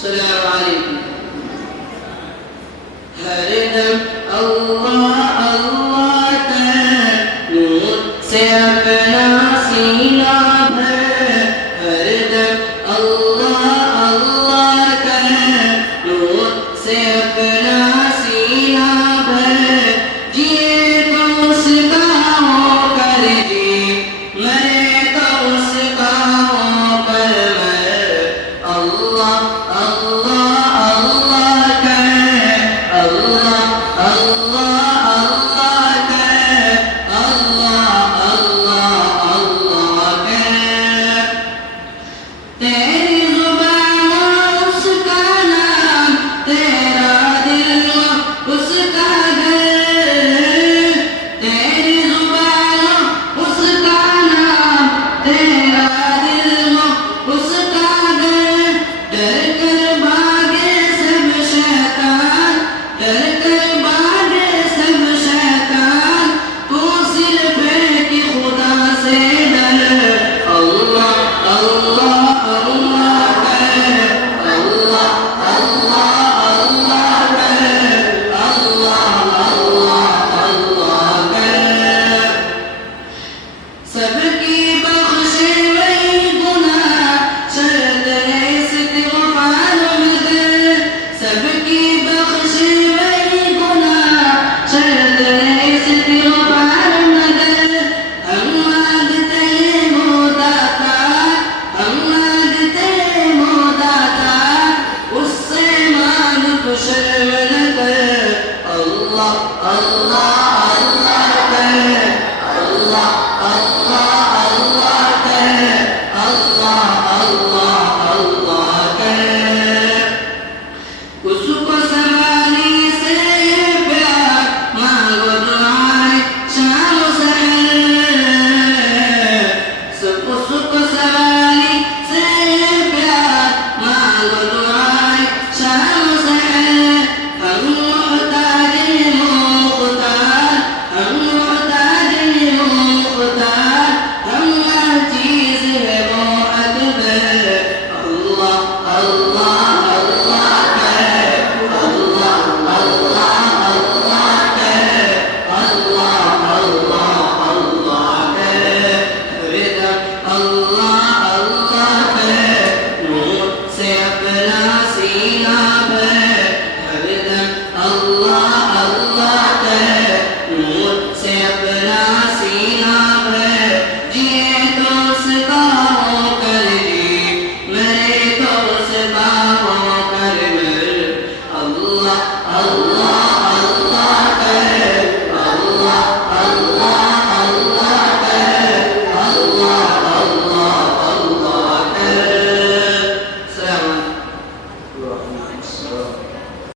सलाम अलैकुम। हरदम अल्लाह अल्लाह कर नूर से अपना सीना भर। हरदम अल्लाह अल्लाह कर नूर से अपना सीना भर। जिए तो उसका होकर जी, मरे तो उसका होकर मर। अल्लाह अल्लाह अल्लाह कर, अल्लाह अल्लाह अल्लाह कर, अल्लाह अल्लाह अल्लाह कर। तेरी ज़ुबान उसका नाम, तेरा दिल उसका घर। तेरी ज़ुबान उसका नाम, तेरा दिल उसका घर। डर कर भागे सब शैतान, डर कर भागे सब शैतान। तू सिर्फ एक खुदा से डर। अल्लाह अल्लाह अल्लाह कर, अल्लाह अल्लाह अल्लाह कर, अल्लाह अल्लाह अल्लाह कर। सबकी बख्शे वही गुनाह, शर्त है इस्तिग़फ़ार मगर। सबकी बख्शे वही गुनाह, शर्त है इस्तिग़फ़ार मगर। हम मांगते हैं दाता, हम मांगते हैं दाता, उससे मांग तो शर्म न कर। अल्लाह अल्लाह अल्लाह कर, अल्लाह अल्लाह अल्लाह कर, अल्लाह अल्लाह अल्लाह कर। उसको समाने से प्यार मांगो दुआएं शाम सहर। उसको समाने से प्यार मांगो दुआएं शाम सहर। हम मुहताज हैं मुख्तार, हम मुहताज हैं मुख्तार, हम हर चीज़ है वो अकबर। अल्लाह अल्लाह अल्लाह कर, अल्लाह अल्लाह अल्लाह कर, अल्लाह अल्लाह अल्लाह कर। हरदम अल्लाह अल्लाह कर नूर से अपना सीना भर। हरदम अल्लाह अल्लाह कर नूर से अपना सीना भर। जिए तो उसका होकर जी, मरे तो उसका होकर मर। अल्लाह अल्लाह